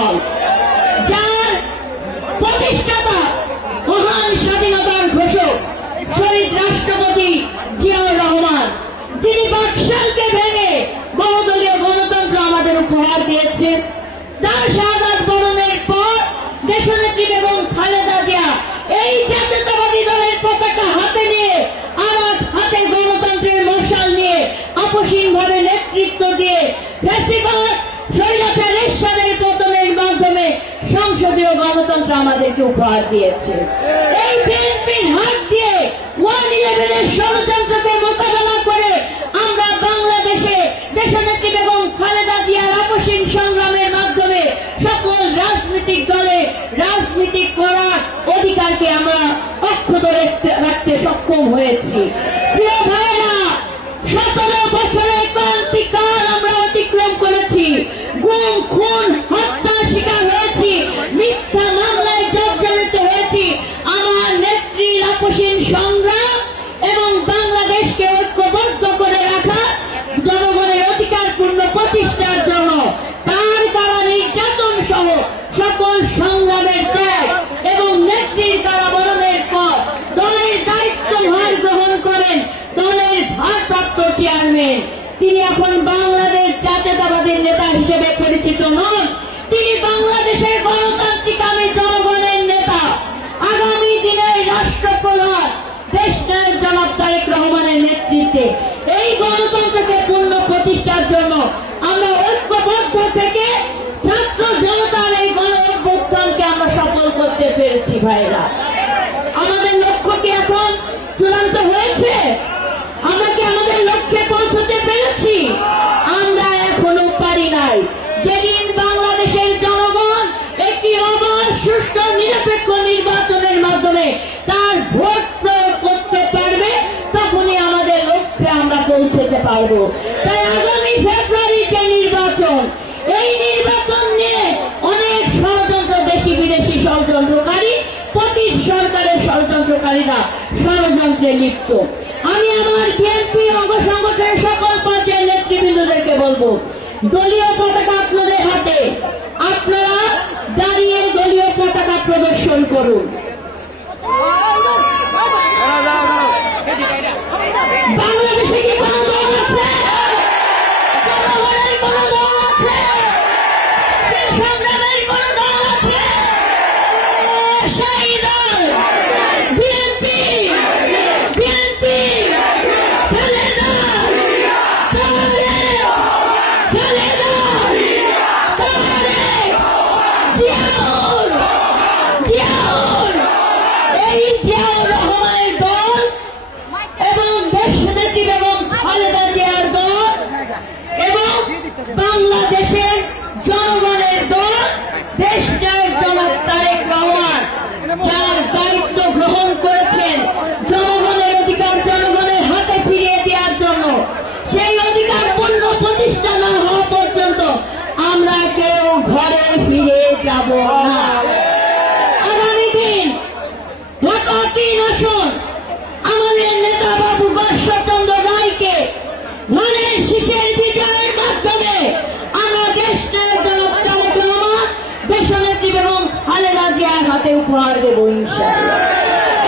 দল, যার প্রতিষ্ঠাতা মহান স্বাধীনতার ঘোষক শহীদ রাষ্ট্রপতি জিয়াউর রহমান, যিনি বাকশালকে ভেঙে বহুদলীয় গণতন্ত্র আমাদের উপহার দিয়েছেন। তার শাহাদাত বরণের পর দেশনেত্রী বেগম খালেদা জিয়া এই জাতীয়তাবাদী দলের পতাকা হাতে নিয়ে আর হাতে গণতন্ত্রের মশাল নিয়ে আপসীনভাবে নেতৃত্ব দিয়ে ফ্যাসিবাদ স্বৈরাচার এরশাদের পতনের মাধ্যমে সংসদীয় গণতন্ত্র আমাদেরকে উপহার দিয়েছে। এই বিএনপির হাত দিয়ে 1/11 ষড়যন্ত্রকে মোকাবেলা করে আমরা বাংলাদেশে দেশনেত্রী বেগম খালেদা জিয়ার আপসীন সংগ্রামের মাধ্যমে সকল রাজনৈতিক দলে রাজনীতি করার অধিকারকে আমরা অক্ষত রাখতে সক্ষম হয়েছি। প্রিয় ভাইরা, 17 বছরের ক্রান্তিকাল আমরা অতিক্রম করেছি। গুম, খুন, হত্যার শিকার হয়েছি, মিথ্যা মামলায় জর্জরিত হয়েছি। আমার নেত্রীর আপসীন সংগ্রাম এবং বাংলাদেশকে ঐক্যবদ্ধ করে রাখা, জনগণের অধিকারপূর্ণ প্রতিষ্ঠার জন্য তার দ্বারা নির্যাতন সহ সকল সংগ্রামের ত্যাগ এবং নেত্রীর কারাবরণের পর দলের দায়িত্বভার গ্রহণ করেন দলের ভারপ্রাপ্ত চেয়ারম্যান। তিনি এখন বাংলাদেশ জাতীয়তাবাদী নেতা হিসেবে পরিচিত নন, তিনি বাংলাদেশের গণতান্ত্রিক জনগণের নেতা। আগামী দিনে রাষ্ট্রপ্রধান দেশনায়ক জনাব তারেক রহমানের নেতৃত্বে এই গণতন্ত্রকে পূর্ণ প্রতিষ্ঠার জন্য আমরা ঐক্যবদ্ধ থেকে ছাত্র জনতার এই গণ অভ্যুত্থানকে আমরা সফল করতে পেরেছি। ভাইরা, আমাদের লক্ষ্য কি এখন চূড়ান্ত হয়েছে? আমরা কি আমাদের লক্ষ্যে পৌঁছতে পেরেছি? আমরা এখনো পারি নাই। যেদিন বাংলাদেশের জনগণ একটি অবাধ, সুষ্ঠু, নিরপেক্ষ নির্বাচনের মাধ্যমে তার ভোট প্রয়োগ করতে পারবে, তখনই আমাদের লক্ষ্যে আমরা পৌঁছতে পারবো। তাই আগামী ফেব্রুয়ারি যে নির্বাচন, এই নির্বাচন নিয়ে অনেক ষড়যন্ত্র, দেশি বিদেশি ষড়যন্ত্রকারী, প্রতি সরকারের ষড়যন্ত্রকারীরা ষড়যন্ত্রে লিপ্ত। আমি আমার বিএনপি অঙ্গ সংগঠনের সকল পর্যায়ের নেতৃবৃন্দদেরকে বলবো, দলীয় পতাকা আপনাদের হাতে, আপনারা দাঁড়িয়ে দলীয় পতাকা প্রদর্শন করুন। বাংলাদেশে কি কোনো দল আছে? জনগণের কোনো দল আছে? সংগ্রামের কোনো দল আছে? সেই দল বিএনপি। বিএনপি খালেদা, তারেক, খালেদা, তারেক, জিয়াউর, জিয়াউর, এই জিয়াউর রহমানের দল এবং দেশনেত্রী বেগম খালেদা জিয়ার দল এবং বাংলাদেশের জনগণের দল দেশনায়ক জনাব তারেক রহমান, যার দায়িত্ব গ্রহণ করেছেন জনগণের অধিকার জনগণের হাতে ফিরিয়ে দেওয়ার জন্য। সেই অধিকার পূর্ণ প্রতিষ্ঠা না হওয়া পর্যন্ত আমরা কেউ ঘরে ফিরে যাব না। আগামী দিন ঢাকা 3 আসন আমাদের নেতা বাবু বর্ষচন্দ্র রায়কে ধানের শীষের বিজয়ের মাধ্যমে আমরা দেশনায়ক জনাব তারেক রহমান, দেশনেত্রী বেগম খালেদা জিয়ার হাতে উপহার দেব ইনশাআল্লাহ।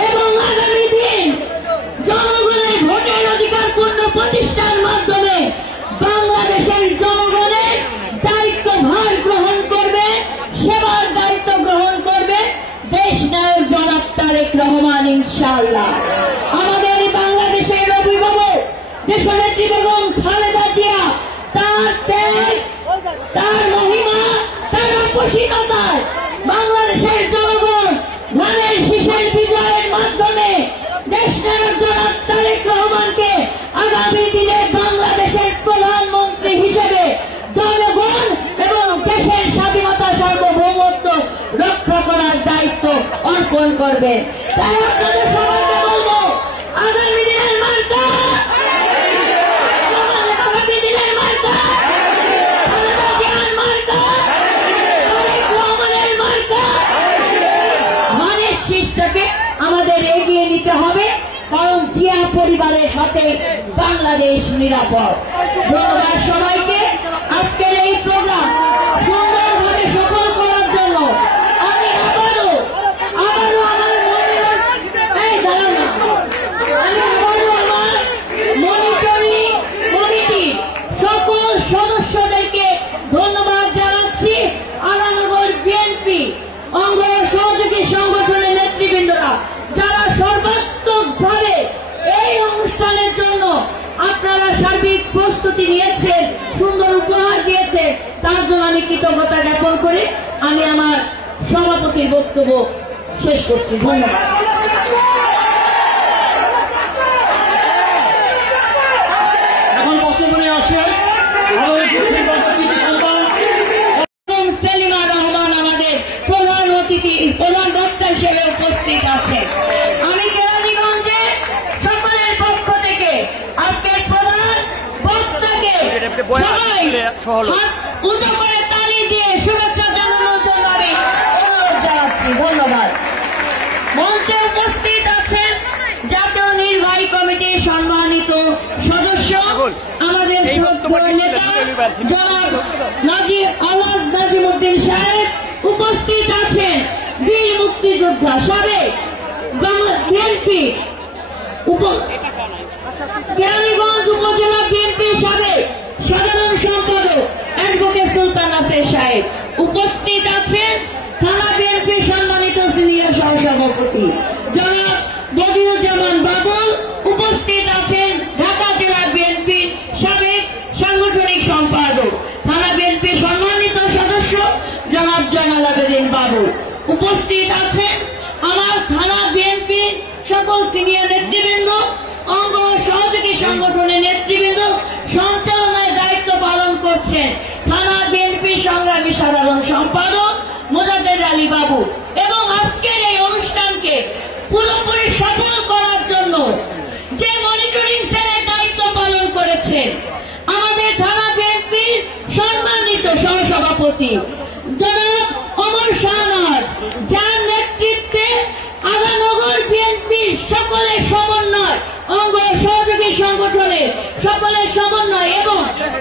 এবং আগামী দিন জনগণের ভোটের অধিকার পূর্ণ প্রতিষ্ঠার মাধ্যমে বাংলাদেশের জনগণের দায়িত্বভার গ্রহণ করবে, সেবার দায়িত্ব গ্রহণ করবে দেশনায়ক জনাব তারেক রহমান ইনশাআল্লাহ। আমাদের বাংলাদেশের অভিভাবক দেশনেত্রী বেগম খালেদা জিয়া তার ত্যাগ, তার মহিমা, তার আপসীনতায় বাংলাদেশের জনগণ ধানের শীষের বিজয়ের মাধ্যমে দেশনায়ক জনাব তারেক রহমানকে আগামী দিনে বাংলাদেশের প্রধানমন্ত্রী হিসেবে জনগণ এবং দেশের স্বাধীনতা, সার্বভৌমত্ব রক্ষা করার দায়িত্ব অর্পণ করবে। তাই আপনাদের সবাইকে বলবো, আগামী দিনের মার্কা, আগামী দিনের মার্কা খালেদা জিয়ার মার্কা, তারেক রহমানের মার্কা। ধানের শীষটাকে আমাদের এগিয়ে নিতে হবে, কারণ জিয়া পরিবারের হাতে বাংলাদেশ নিরাপদ। ধন্যবাদ সবাইকে। আজকের এই প্রোগ্রাম সুন্দরভাবে সফল করে তার জন্য আমি কৃতজ্ঞতা জ্ঞাপন করে আমি আমার সভাপতির বক্তব্য শেষ করছি। ধন্যবাদ। এখন বক্তব্য নিয়ে আসে সেলিমা রহমান আমাদের প্রধান অতিথি, প্রধান বক্তা হিসেবে উপস্থিত আছে। আমি কেরানীগঞ্জে সকলের পক্ষ থেকে আজকের প্রধান বক্তাকে সবাই হাত উঁচু করে তালি দিয়ে শুভেচ্ছা জানানোর জন্য আমি অনুরোধ জানাচ্ছি। ধন্যবাদ। মঞ্চে উপস্থিত আছেন জাতীয় নির্বাহী কমিটির সম্মানিত সদস্য আমাদের নেতা জনাব নাজিমউদ্দিন সাহেব, উপস্থিত আছেন বীর মুক্তিযোদ্ধা সাবেক বিএনপি কেরানীগঞ্জ উপজেলা বিএনপি সাবেক সাধারণ সম্পাদক অ্যাডভোকেট সুলতান নাসির সাহেব, উপস্থিত আছেন থানা বিএনপি সম্মানিত সিনিয়র সহসভাপতি জনাব বদিউজ্জামান বাবুল, উপস্থিত আছেন ঢাকা জেলা বিএনপি সাবেক সাংগঠনিক সম্পাদক থানা বিএনপি সম্মানিত সদস্য জনাব জয়নাল আবেদিন বাবু, উপস্থিত আছেন আমার থানা বিএনপি সকল সিনিয়র নেতৃবৃন্দ, অঙ্গ সহযোগী সংগঠনের নেতৃবৃন্দ, সঞ্চালনায় দায়িত্ব পালন করছেন থানা বিএনপি সংগ্রামী সাধারণ সম্পাদক মোজাদ্দেদ আলী বাবু, এবং আজকের এই অনুষ্ঠানকে পুরোপুরি সফল করার জন্য যে মনিটরিং সেলের দায়িত্ব পালন করেছেন আমাদের থানা বিএনপির সম্মানিত সহসভাপতি জনাব ওমর শাহনাজ, যার নেতৃত্বে আগানগর বিএনপির সকলের সমন্বয়, অঙ্গ সহযোগী সংগঠনের সকলের সমন্বয় এবং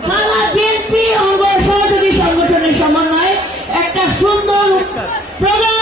থানা বিএনপি অঙ্গ সহযোগী সংগঠনের সমন্বয়ে একটা সুন্দর প্রধান